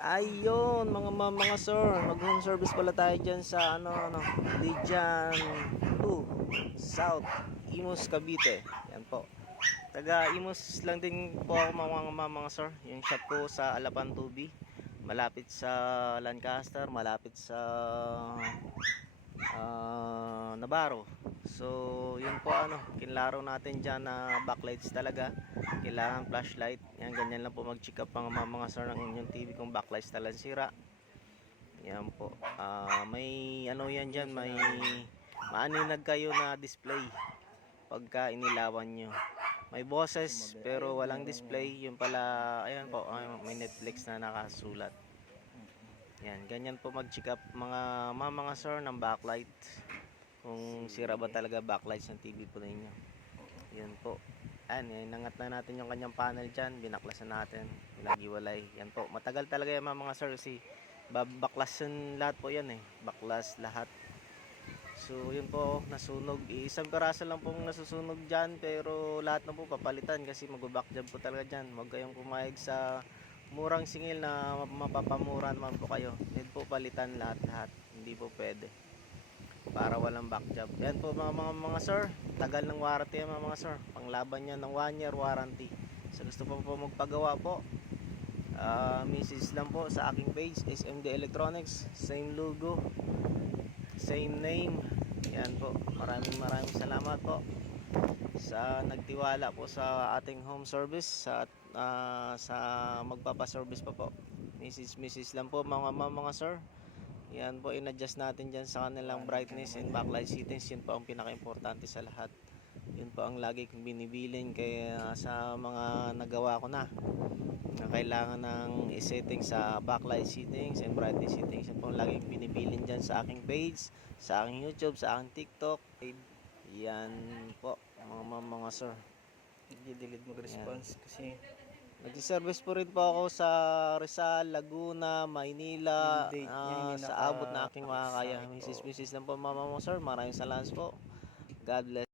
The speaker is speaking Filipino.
Ayun, mga sir, mag-home service pala tayo dyan sa Lijan 2, South, Imus, Cavite. Yan po. Taga Imus lang din po ako mga sir. Yung shop ko sa Alapan Tubi. Malapit sa Lancaster, malapit sa Navarro. So, yun po kinlaro natin dyan na backlights talaga. Kailangan flashlight. Yan, ganyan lang po mag-check up mga sir ng inyong TV kung backlights talagang sira. Yan po. May yan dyan, may maaninag kayo na display pagka inilawan nyo. May boses pero walang display. Yung pala, ayan po, may Netflix na nakasulat. Yan, ganyan po mag-check up mga sir ng backlight. Kung sira ba talaga backlights ng TV po ninyo. Yan po. Ayan, inangat na natin yung kanyang panel dyan. Binaklasan natin. Pinagiwalay. Yan po. Matagal talaga yan mga sir kasi baklasin lahat po yan eh. Baklas lahat. So yun po, nasunog. Isang piraso lang pong nasusunog dyan. Pero lahat na po papalitan kasi mag-backjob po talaga dyan. Huwag kayong pumayag sa murang singil na mapapamura naman po kayo. Need po palitan lahat. Hindi po pwede. Para walang backjob. Yan po mga sir. Tagal ng warranty yan mga sir. Panglaban yan ng 1 year warranty. So gusto po magpagawa po. Message lang po sa aking page SMD Electronics. Same logo, same name. Yan po. Maraming salamat po sa nagtiwala po sa ating home service sa magpapa-service pa po. Message lang po mga sir. Yan po, in-adjust natin dyan sa kanilang brightness and backlight settings. Yun po ang pinaka-importante sa lahat. Yun po ang lagi kong binibilin kaya sa mga nagawa ko na kailangan ng i-setting sa backlight settings and brightness settings. Yun po ang lagi kong binibilin dyan sa aking page, sa aking YouTube, sa aking TikTok. Yan po mga sir. I-delete mag-response kasi nagsiservice po rin po ako sa Rizal, Laguna, Maynila, sa abot na aking makakaya. Misis lang po mga sir. Maraming salamat po. God bless.